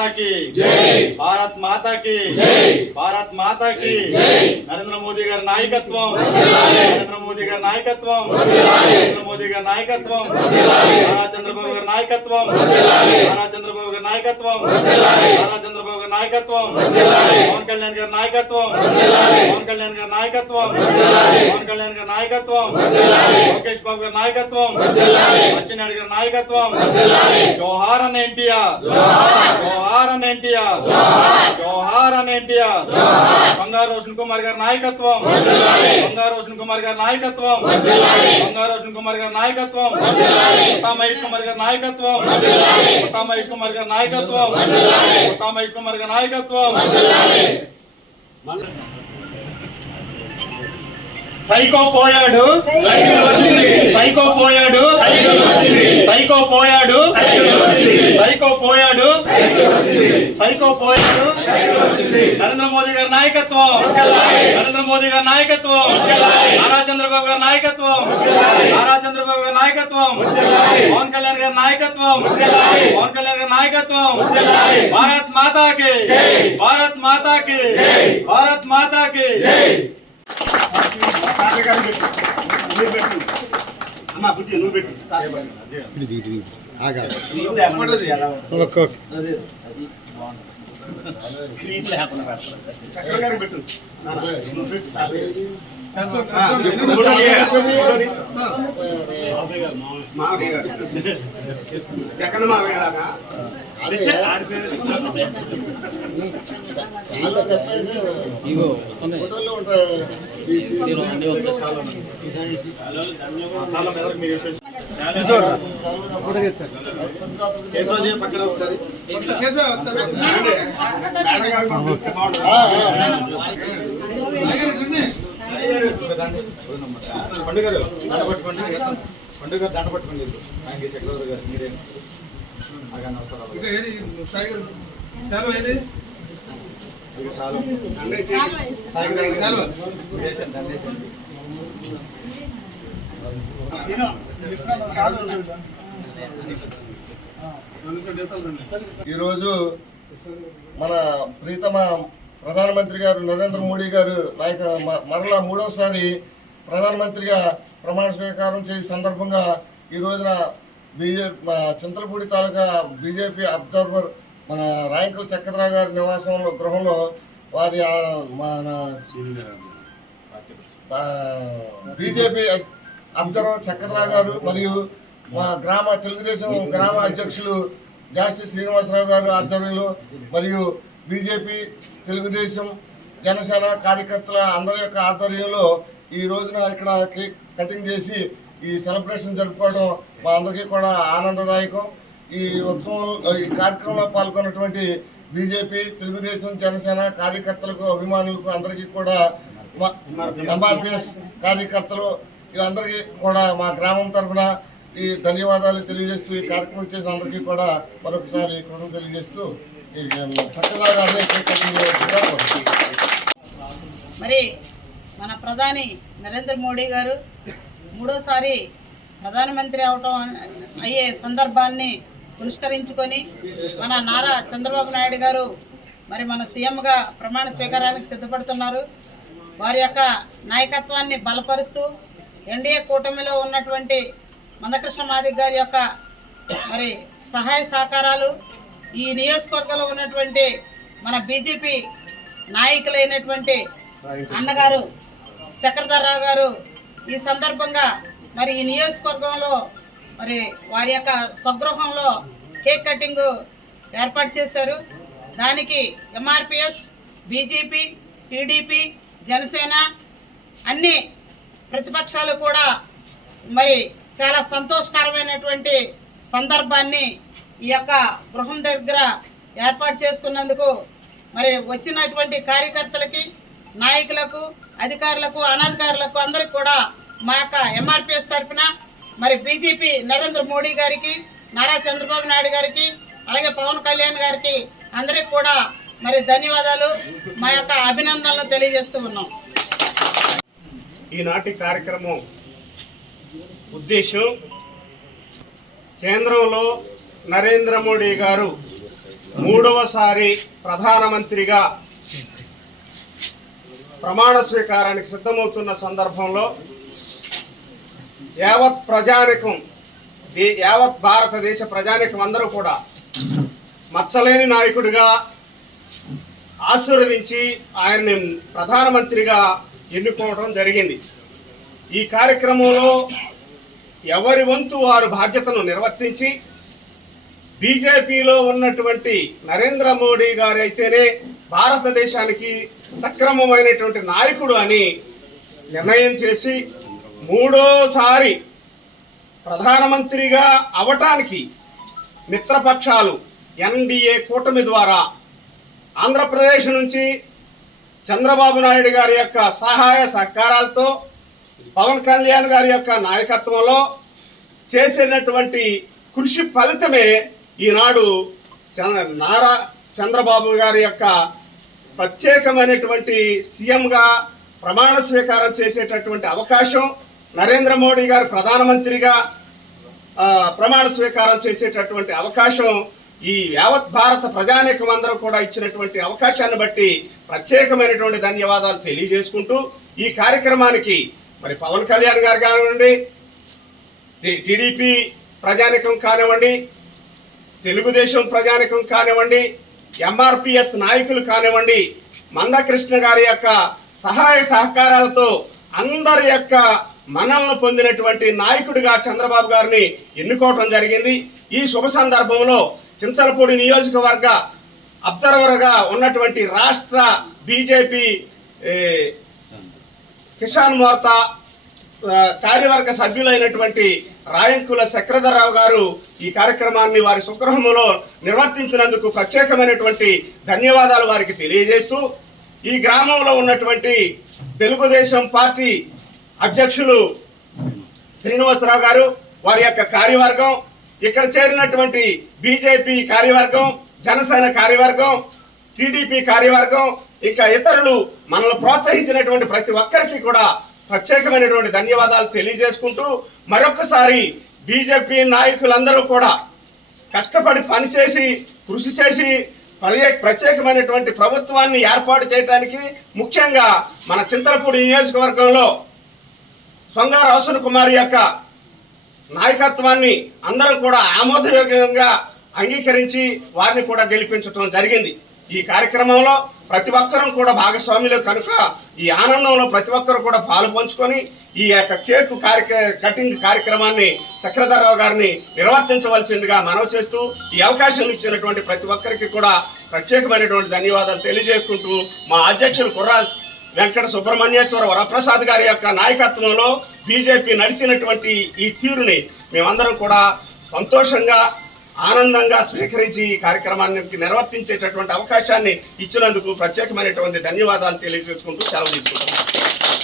మాతా की భారత్ మాతా की భారత్ మాతా की నరేంద్ర మోదీ గారి నాయకత్వం నరేంద్ర మోదీ గారి నాయకత్వం నరేంద్ర మోదీ గారి నాయకత్వం నారా చంద్రబాబు గారి నాయకత్వం నారా చంద్రబాబు గారి నాయకత్వం నారా చంద్రబాబు గారి నాయకత్వం. పవన్ కళ్యాణ్ గారి నాయకత్వం. పవన్ కళ్యాణ్ గారి నాయకత్వం. పవన్ కళ్యాణ్ గారి నాయకత్వం. లోకేష్ బాబు గారి నాయకత్వం. అచ్చెన్నాయుడు గారి నాయకత్వం. జోహార్ అన్ ఎన్టీఆర్. జోహార్ అన్ ఎన్టీఆర్. జోహార్. అన్ ఎన్టీఆర్. బంగారు రోషన్ కుమార్ గారి నాయకత్వం. బంగారు రోషన్ కుమార్ గారి నాయకత్వం. బంగారు రోషన్ కుమార్ గారి నాయకత్వం. పుట్టా మహేష్ కుమార్ గారి నాయకత్వం. పుట్టా మహేష్ కుమార్ గారి నాయకత్వం. పుట్టా మహేష్ కుమార్ గారి నాయకత్వం. సైకో పోయాడు. సైకో పోయాడు. సైకో పోయాడు. సైకో పోయాడు సైకో పోయాడు నరేంద్ర మోదీ గారి నాయకత్వం. నరేంద్ర మోదీ గారి నాయకత్వం. నారా చంద్రబాబు గారి నాయకత్వం. నారా చంద్రబాబు గారి నాయకత్వం. పవన్ కళ్యాణ్ గారి నాయకత్వం. పవన్ కళ్యాణ్ గారి నాయకత్వం. భారత్ మాతాకి. భారత్ మాతాకి. భారత్ మాతాకి. అమ్మా బుజ్జి నువ్వు పెట్టు ఓకే ఓకే గారికి పెట్టు మావయ్య గారు. సెకండ్ మావయ్య లాగా. కేశవజీ పక్కన ఒకసారి రండి. మేడం గారికి పంపిస్తే బాగుంటుంది. పండుగ దండ పట్టుకోండి పండుగ దండ పట్టుకోండి ఆయనకి చక్రవర్తి గారు మీరే ఆగండి అవసరం ఈరోజు మన ప్రీతమ ప్రధానమంత్రి గారు నరేంద్ర మోడీ గారు నాయక మరలా మూడవసారి ప్రధానమంత్రిగా ప్రమాణ స్వీకారం చేసే సందర్భంగా ఈ రోజున బీజే చింతలపూడి తాలూకా బీజేపీ అబ్జర్వర్ మన రాయకల్ చక్రరావు గారి నివాసంలో గృహంలో వారి మన బీజేపీ అబ్జర్వర్ చక్రరావు గారు మరియు మా గ్రామ తెలుగుదేశం గ్రామ అధ్యక్షులు జాస్తి శ్రీనివాసరావు గారు ఆధ్వర్యంలో మరియు బీజేపీ తెలుగుదేశం జనసేన కార్యకర్తల అందరి యొక్క ఆధ్వర్యంలో ఈ రోజున ఇక్కడ కేక్ కటింగ్ చేసి ఈ సెలబ్రేషన్ జరుపుకోవడం మా అందరికీ కూడా ఆనందదాయకం. ఈ ఉత్సవం ఈ కార్యక్రమంలో పాల్గొన్నటువంటి బీజేపీ తెలుగుదేశం జనసేన కార్యకర్తలకు అభిమానులకు అందరికీ కూడా మా- ఎంఆర్పిఎస్ కార్యకర్తలు వీళ్ళందరికీ కూడా మా గ్రామం తరఫున ఈ ధన్యవాదాలు తెలియజేస్తూ ఈ కార్యక్రమం చేసిన అందరికీ కూడా మరొకసారి కృతజ్ఞతలు తెలియజేస్తూ మరి మన ప్రధాని నరేంద్ర మోడీ గారు మూడోసారి ప్రధానమంత్రి అవటం అయ్యే సందర్భాన్ని పురస్కరించుకొని మన నారా చంద్రబాబు నాయుడు గారు మరి మన సీఎంగా ప్రమాణ స్వీకారానికి సిద్ధపడుతున్నారు. వారి యొక్క నాయకత్వాన్ని బలపరుస్తూ ఎన్డీఏ కూటమిలో ఉన్నటువంటి మందకృష్ణ మాదిక్ గారి యొక్క మరి సహాయ సహకారాలు ఈ నియోజకవర్గంలో ఉన్నటువంటి మన బీజేపీ నాయకులైనటువంటి అన్నగారు చక్రధర్రావు గారు ఈ సందర్భంగా మరి ఈ నియోజకవర్గంలో మరి వారి యొక్క స్వగృహంలో కేక్ కటింగ్ ఏర్పాటు చేశారు. దానికి ఎంఆర్పిఎస్ బీజేపీ టీడీపీ జనసేన అన్ని ప్రతిపక్షాలు కూడా మరి చాలా సంతోషకరమైనటువంటి సందర్భాన్ని ఈ యొక్క గృహం దగ్గర ఏర్పాటు చేసుకున్నందుకు మరి వచ్చినటువంటి కార్యకర్తలకి నాయకులకు అధికారులకు అనధికారులకు అందరికి కూడా మా యొక్క ఎంఆర్పిఎస్ తరఫున మరి బీజేపీ నరేంద్ర మోడీ గారికి నారా చంద్రబాబు నాయుడు గారికి అలాగే పవన్ కళ్యాణ్ గారికి అందరికి కూడా మరి ధన్యవాదాలు మా యొక్క అభినందనలు తెలియజేస్తూ ఉన్నాం. ఈనాటి కార్యక్రమం ఉద్దేశం కేంద్రంలో నరేంద్ర మోడీ గారు మూడవసారి ప్రధానమంత్రిగా ప్రమాణ స్వీకారానికి సిద్ధమవుతున్న సందర్భంలో యావత్ ప్రజానికం యావత్ భారతదేశ ప్రజానికం అందరూ కూడా మచ్చలేని నాయకుడిగా ఆశీర్వదించి ఆయన్ని ప్రధానమంత్రిగా ఎన్నుకోవడం జరిగింది. ఈ కార్యక్రమంలో ఎవరి వంతు వారు బాధ్యతను నిర్వర్తించి బీజేపీలో ఉన్నటువంటి నరేంద్ర మోడీ గారు అయితేనే భారతదేశానికి సక్రమమైనటువంటి నాయకుడు అని నిర్ణయం చేసి మూడోసారి ప్రధానమంత్రిగా అవటానికి మిత్రపక్షాలు ఎన్డీఏ కూటమి ద్వారా ఆంధ్రప్రదేశ్ నుంచి చంద్రబాబు నాయుడు గారి యొక్క సహాయ సహకారాలతో పవన్ కళ్యాణ్ గారి యొక్క నాయకత్వంలో చేసినటువంటి కృషి ఫలితమే ఈనాడు నారా చంద్రబాబు గారి యొక్క ప్రత్యేకమైనటువంటి సీఎంగా ప్రమాణ స్వీకారం చేసేటటువంటి అవకాశం నరేంద్ర మోడీ గారు ప్రధానమంత్రిగా ప్రమాణ స్వీకారం చేసేటటువంటి అవకాశం ఈ యావత్ భారత ప్రజానీకం అందరూ కూడా ఇచ్చినటువంటి అవకాశాన్ని బట్టి ప్రత్యేకమైనటువంటి ధన్యవాదాలు తెలియజేసుకుంటూ ఈ కార్యక్రమానికి మరి పవన్ కళ్యాణ్ గారు కానివ్వండి టీడీపీ ప్రజానికం కానివ్వండి తెలుగుదేశం ప్రజానికం కానివ్వండి ఎంఆర్పిఎస్ నాయకులు కానివ్వండి మందకృష్ణ గారి యొక్క సహాయ సహకారాలతో అందరి యొక్క మనల్ని పొందినటువంటి నాయకుడిగా చంద్రబాబు గారిని ఎన్నుకోవటం జరిగింది. ఈ శుభ సందర్భంలో చింతలపూడి నియోజకవర్గ అబ్జర్వర్గా ఉన్నటువంటి రాష్ట్ర బీజేపీ కిసాన్ మోర్తా కార్యవర్గ సభ్యులైనటువంటి రాయంకుల శక్రధరరావు గారు ఈ కార్యక్రమాన్ని వారి సుగృహంలో నిర్వర్తించినందుకు ప్రత్యేకమైనటువంటి ధన్యవాదాలు వారికి తెలియజేస్తూ ఈ గ్రామంలో ఉన్నటువంటి తెలుగుదేశం పార్టీ అధ్యక్షులు శ్రీనివాసరావు గారు వారి యొక్క కార్యవర్గం ఇక్కడ చేరినటువంటి బీజేపీ కార్యవర్గం జనసేన కార్యవర్గం టీడీపీ కార్యవర్గం ఇంకా ఇతరులు మనల్ని ప్రోత్సహించినటువంటి ప్రతి ఒక్కరికి కూడా ప్రత్యేకమైనటువంటి ధన్యవాదాలు తెలియజేసుకుంటూ మరొకసారి బీజేపీ నాయకులందరూ కూడా కష్టపడి పనిచేసి కృషి చేసి ప్రత్యేక ప్రత్యేకమైనటువంటి ప్రభుత్వాన్ని ఏర్పాటు చేయడానికి ముఖ్యంగా మన చింతలపూడి నియోజకవర్గంలో సొంగారు అవసర కుమార్ యొక్క నాయకత్వాన్ని అందరూ కూడా ఆమోదయోగ్యంగా అంగీకరించి వారిని కూడా గెలిపించడం జరిగింది. ఈ కార్యక్రమంలో ప్రతి ఒక్కరూ కూడా భాగస్వాములు కనుక ఈ ఆనందంలో ప్రతి ఒక్కరు కూడా పాలు పంచుకొని ఈ యొక్క కేకు కార్యక్ర కటింగ్ కార్యక్రమాన్ని చక్రధరరావు గారిని నిర్వర్తించవలసిందిగా మనవి చేస్తూ ఈ అవకాశం ఇచ్చినటువంటి ప్రతి ఒక్కరికి కూడా ప్రత్యేకమైనటువంటి ధన్యవాదాలు తెలియజేసుకుంటూ మా అధ్యక్షులు కుర్రాజ్ వెంకట సుబ్రహ్మణ్యేశ్వర వరప్రసాద్ గారి యొక్క నాయకత్వంలో బీజేపీ నడిచినటువంటి ఈ తీరుని మేమందరం కూడా సంతోషంగా ఆనందంగా స్వీకరించి ఈ కార్యక్రమాన్ని నిర్వర్తించేటటువంటి అవకాశాన్ని ఇచ్చినందుకు ప్రత్యేకమైనటువంటి ధన్యవాదాలు తెలియజేసుకుంటూ సెలవు తీసుకుంటున్నాను.